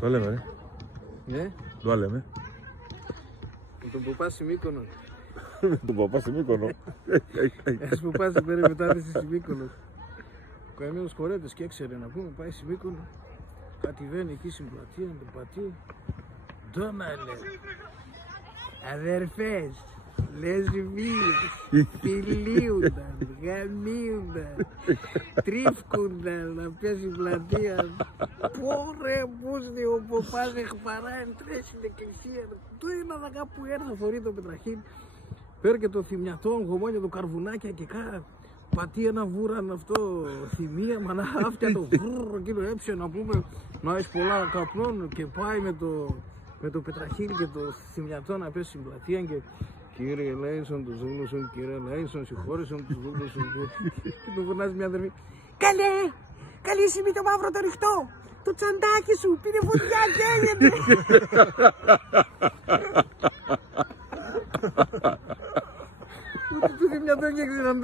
Το λέμε, ρε. Ναι. Το λέμε. Με τον που πας στη Μύκονο. Τον παπά στη Μύκονο. Ένας που πας στην περιμετάδυση στη Μύκονο. Ο καημένος χορέτες και έξερε να πούμε, πάει στη Μύκονο. Κατηβαίνει εκεί στην πλατεία, να τον πατεί. Ντόναλε. Αδερφές. Λεσβείες. Φιλίουνταν. Γαμίουνταν. Τρίφκουνταν να πιάσει πλατεία. Πόρε μπούσνι ο ποπάς εχπαράει τρες στην εκκλησία. Το ένα κάπου έρθα θωρεί το Πετραχήν. Πέρα και το θυμιατόν, γομόνια το καρβουνάκια και κάτω. Πατεί ένα βούραν αυτό θυμία, μανά αυτιά το βρρρ, εκείνο έψε να πούμε να έχει πολλά καπνών και πάει με το Πετραχίλ και το θυμιατό να πέσει στην πλατεία και κύριε Λέινσον, τους δούλους σου, κύριε Λέινσον, συγχώρησον τους δούλους σου και του φωνάζει μια αδερφή. Καλέ εσύ μη το μαύρο το ρηχτό, το τσαντάκι σου, πήρε φωτιά και έγινε. Ούτε του θυμιατό και ξέραν.